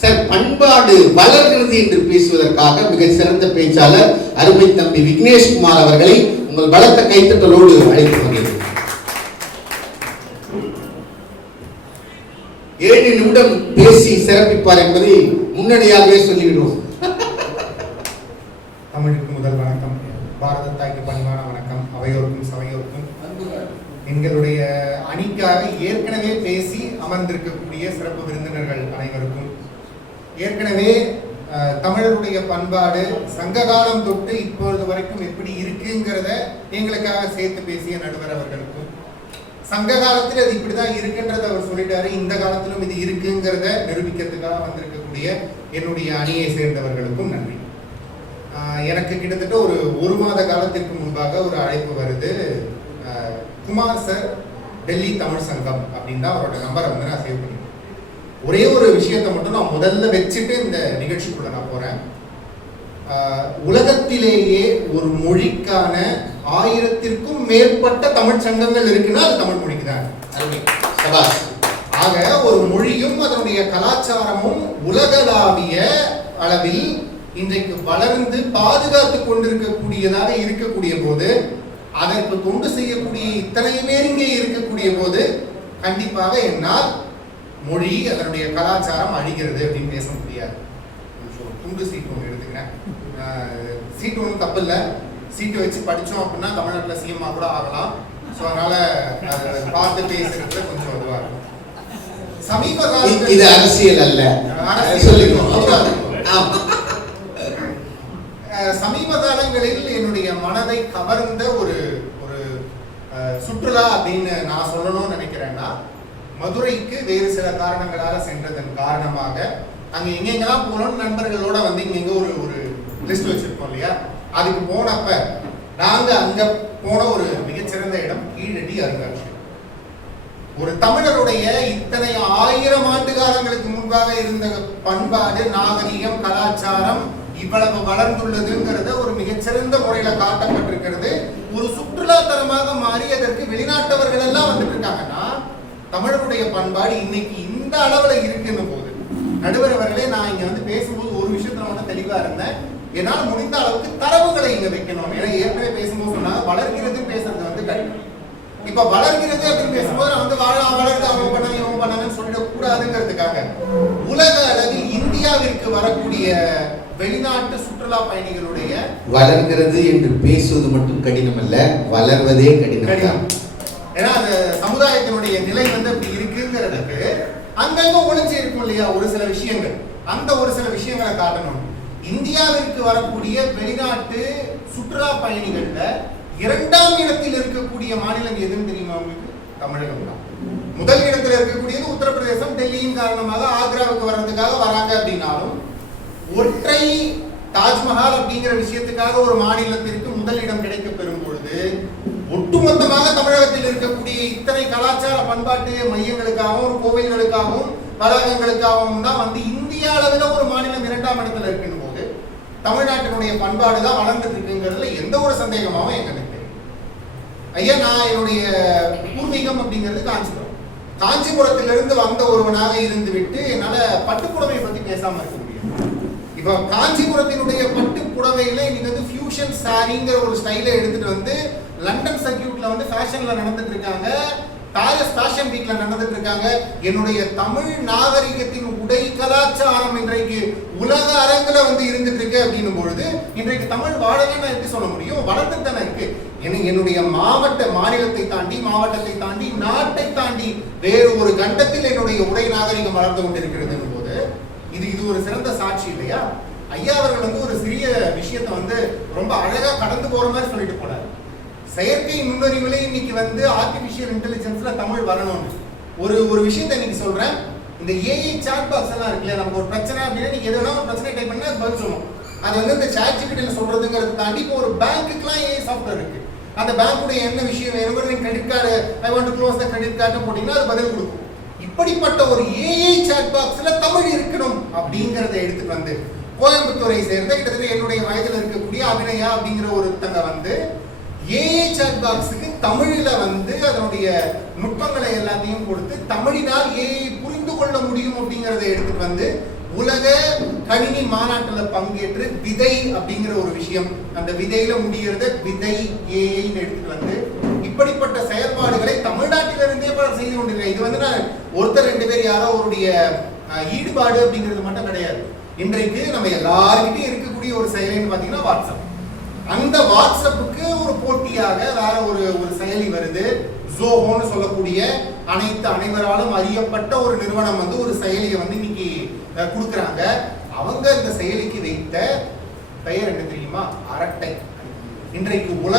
Sir, பண்பாடு வளர்கிறது என்று பேசுவதற்காக மிக சிறந்த பேச்சாளர் அருமை தம்பி விக்னேஷ்குமார் அவர்களை உங்கள் பலத்த கைத்தட்டலோடு அழைத்து வந்தது. 7 நிமிடம் பேசி சிறப்பிப்பார் என்பதை முன்னணியாகவே சொல்லிவிடுவோம். தமிழுக்கு முதல் வணக்கம், பாரத தாய்க்கு பணிவான வணக்கம், அவையோருக்கும் சபையோருக்கும். எங்களுடைய அணிக்காக ஏற்கனவே பேசி அமர்ந்திருக்கக்கூடிய சிறப்பு விருந்தினர்கள் அனைவருக்கும், ஏற்கனவே தமிழருடைய பண்பாடு சங்ககாலம் தொட்டு இப்பொழுது வரைக்கும் எப்படி இருக்குங்கிறத எங்களுக்காக சேர்த்து பேசிய நடுவர் அவர்களுக்கும், சங்க காலத்தில் அது இப்படிதான் இருக்குன்றத அவர் சொல்லிட்டாரு, இந்த காலத்திலும் இது இருக்குங்கிறத நிரூபிக்கிறதுக்காக வந்திருக்கக்கூடிய என்னுடைய அணியை சேர்ந்தவர்களுக்கும் நன்றி. எனக்கு கிட்டத்தட்ட ஒரு மாத காலத்திற்கு முன்பாக ஒரு அழைப்பு வருது. குமார் சார், டெல்லி தமிழ் சங்கம் அப்படின்னு தான் அவரோட நம்பரை வந்து நான் சேவ் பண்ணிருக்கேன். ஒரே ஒரு விஷயத்தை மட்டும் நான் முதல்ல வச்சுட்டு இந்த நிகழ்ச்சிக்குள்ள நான் போறேன். உலகத்திலேயே ஒரு மொழிக்கான 1000க்கும் மேற்பட்ட தமிழ் சங்கங்கள் இருக்குன்னா அது தமிழ் மொழிக்கு தான். ஆக ஒரு மொழியும் அதனுடைய கலாச்சாரமும் உலகளாவிய அளவில் இன்றைக்கு வளர்ந்து பாதுகாத்து கொண்டிருக்கக்கூடியதாக இருக்கக்கூடிய போது, அதற்கு தொண்டு செய்யக்கூடிய இத்தனை பேர் இங்கே இருக்கக்கூடிய போது, கண்டிப்பாக என்னால் மொழி அதனுடைய கலாச்சாரம் அழிகிறது அப்படின்னு பேச முடியாது. துண்டு சீட்டு ஒன்று எடுத்துக்கிறேன். சீட்டு ஒன்றும் தப்பு இல்லை, சீட்டு வச்சு படித்தோம் அப்படின்னா தமிழ்நாட்டில் சிஎம்மாக கூட ஆகலாம். ஸோ அதனால அதை பார்த்து பேசுறதுல கொஞ்சம் இதுவாக இருக்கும். சமீப காலத்தில் இது அரசியல் அல்ல, சமீப காலங்களில் என்னுடைய மனதை கவர்ந்த ஒரு சுற்றுலா அப்படின்னு நான் சொல்லணும்னு நினைக்கிறேன்னா, மதுரைக்கு வேறு சில காரணங்களால சென்றதன் காரணமாக அங்க எங்கெங்கெல்லாம் போனோம் நண்பர்களோட வந்து இங்க ஒரு லிஸ்ட் வச்சிருக்கோம் இல்லையா, அதுக்கு போனப்ப நாங்க அங்க போன ஒரு மிகச்சிறந்த இடம் கீழடி அருங்காட்சியகம். ஒரு தமிழருடைய இத்தனை 1000 ஆண்டு காலங்களுக்கு முன்பாக இருந்த பண்பாடு, நாகரிகம், கலாச்சாரம் இவ்வளவு வளர்ந்துள்ளதுங்கிறத ஒரு மிகச்சிறந்த முறையில காட்டப்பட்டிருக்கிறது. ஒரு சுற்றுலா தலமாக மாறி அதற்கு வெளிநாட்டவர்கள் எல்லாம் வந்துட்டு இருக்காங்கன்னா, தமிழருடைய பண்பாடு இன்னைக்கு இந்த அளவுல இருக்குன்னு போது, நடுவர் அவர்களே, நான் இங்க வந்து பேசும்போது ஒரு விஷயத்துல மட்டும் தெளிவா இருந்தேன். என்னால் முடிந்த அளவுக்கு தரவுகளை இங்க வைக்கணும். ஏன்னா ஏற்கனவே பேசும்போது சொன்னாங்க வளர்கிறது பேசுறது வந்து கடினம். இப்ப வளர்கிறது அப்படின்னு பேசும்போது நான் வந்து வளர்ந்து அவங்க பண்ணாங்க இவங்க பண்ணாங்கன்னு சொல்லிடக்கூடாதுங்கிறதுக்காக உலக அளவில் இந்தியாவிற்கு வரக்கூடிய வெளிநாட்டு சுற்றுலா பயணிகளுடைய வளர்கிறது என்று பேசுவது மட்டும் கடினம் அல்ல, வளர்வதே கடினம். ஏன்னா அந்த சமுதாயத்தினுடைய நிலை வந்து அப்படி இருக்குங்கிறதுக்கு அங்கங்க ஒளிஞ்சு இருக்கும் இல்லையா ஒரு சில விஷயங்கள், அந்த ஒரு சில விஷயங்களை காட்டணும். இந்தியாவிற்கு வரக்கூடிய வெளிநாட்டு சுற்றுலா பயணிகள்ல 2ஆம் இடத்தில் இருக்கக்கூடிய மாநிலம் எதுன்னு தெரியுமா உங்களுக்கு? தமிழகம் தான். முதல் இடத்துல இருக்கக்கூடியது உத்தரப்பிரதேசம். டெல்லியின் காரணமாக ஆக்ராவுக்கு வர்றதுக்காக வராங்க அப்படின்னாலும், ஒற்றை தாஜ்மஹால் அப்படிங்கிற விஷயத்துக்காக ஒரு மாநிலத்திற்கு முதல் இடம் கிடைக்க பெறும் பொழுது, ஒட்டுமொத்தமாக தமிழகத்தில் இருக்கக்கூடிய இத்தனை கலாச்சார பண்பாட்டு மையங்களுக்காகவும் கோவில்களுக்காகவும் வளாகங்களுக்காகவும் தான் வந்து இந்திய அளவில் ஒரு மாநிலம் 2ஆம் இடத்துல இருக்குன்னு போது, தமிழ்நாட்டினுடைய பண்பாடு தான் வளர்ந்துட்டு இருக்குங்கிறதுல எந்த ஒரு சந்தேகமாகவும் எங்களுக்கு ஐயா. நான் என்னுடைய பூர்வீகம் அப்படிங்கிறது காஞ்சிபுரம். காஞ்சிபுரத்திலிருந்து வந்த ஒருவனாக இருந்து விட்டு என்னால பட்டுப்புடவை பத்தி பேசாம இருக்க முடியும். இப்ப காஞ்சிபுரத்தினுடைய பட்டு புடவையில இன்னைக்கு வந்து ஃபியூஷன் சாரிங்கிற ஒரு ஸ்டைலை எடுத்துட்டு வந்து லண்டன் சர்க்கியூட்ல வந்து ஃபேஷன்ல நடந்துட்டு இருக்காங்க, பாரிஸ் ஃபேஷன் வீக்ல நடந்துட்டு இருக்காங்க. என்னுடைய தமிழ் நாகரிகத்தின் உடை கலாச்சாரம் இன்றைக்கு உலக அரங்குல வந்து இருந்துட்டு இருக்கு அப்படின்னும் பொழுது, இன்றைக்கு தமிழ் வாழலன்னு எப்படி சொல்ல முடியும்? வளர்ந்து தானே இருக்கு. என்னுடைய மாநிலத்தை தாண்டி, மாவட்டத்தை தாண்டி, நாட்டை தாண்டி வேறு ஒரு கண்டத்தில் என்னுடைய உடை நாகரிகம் வளர்ந்து கொண்டிருக்கிறது போது, இது ஒரு சிறந்த சாட்சி இல்லையா? ஐயா அவர்கள் வந்து ஒரு சிறிய விஷயத்தை வந்து ரொம்ப அழகா கடந்து போற மாதிரி சொல்லிட்டு போனார். செயற்கை நுண்ணறிவுல இன்னைக்கு வந்து ஆர்டிபிஷியல் இன்டெலிஜென்ஸ்ல தமிழ் வரணும்னு ஒரு விஷயத்தை இன்னைக்கு சொல்றேன். இந்த ஏஐ சாட் பாக்ஸ் எல்லாம் இருக்குல்ல, நமக்கு ஒரு பிரச்சனை அப்படின்னா நீங்க எதுனா ஒரு பிரச்சனை டைப் பண்ணா அது பதில் சொல்லும். அது வந்து இந்த சாட் ஜிபிடில சொல்றதுங்கிறது தாண்டி இப்போ ஒரு பேங்க்குக்குலாம் ஏஐ சாஃப்ட்வேர் இருக்கு. அந்த பேங்குடைய என்ன விஷயம் வேணுங்கிறது நீங்க credit card I want to close the credit card போட்டீங்கன்னா அது பதில் கொடுக்கும். இப்படிப்பட்ட ஒரு ஏஐ சாட் பாக்ஸ்ல தமிழ் இருக்கணும் அப்படிங்கறத எடுத்துட்டு வந்து கோயம்புத்தூரை சேர்ந்த கிட்டத்தட்ட என்னுடைய வயதில் இருக்கக்கூடிய அபிநயா அப்படிங்கிற ஒருத்தங்க வந்து ஏஐ சாட் பாக்ஸுக்கு தமிழ்ல வந்து அதனுடைய நுட்பங்களை எல்லாத்தையும் கொடுத்து தமிழினால் ஏஐ புரிந்து கொள்ள முடியும் அப்படிங்கறத எடுத்துட்டு வந்து உலக கணினி மாநாட்டுல பங்கேற்று விதை அப்படிங்கிற ஒரு விஷயம், அந்த விதையில முடியறத விதை ஏஐன்னு எடுத்துட்டு வந்து இப்படிப்பட்ட செயல்பாடுகளை தமிழ்நாட்டிலிருந்தே பலர் செய்து கொண்டிருக்கிறேன். இது வந்து நான் ஒருத்தர் ரெண்டு பேர் யாரோ அவருடைய ஈடுபாடு அப்படிங்கிறது மட்டும் கிடையாது. இன்றைக்கு நம்ம எல்லாருக்கிட்டையும் இருக்கக்கூடிய ஒரு செயலின்னு பாத்தீங்கன்னா வாட்ஸ்அப். அந்த வாட்ஸ்அப்புக்கு ஒரு போட்டியாக வேற ஒரு செயலி வருது. ஜோஹோன்னு சொல்லக்கூடிய அனைவராலும் அறியப்பட்ட ஒரு நிறுவனம் வந்து ஒரு செயலியை வந்து இன்னைக்கு கொடுக்குறாங்க. அவங்க இந்த செயலிக்கு வைத்த பெயர் என்ன தெரியுமா? அரட்டை. இன்றைக்கு உலக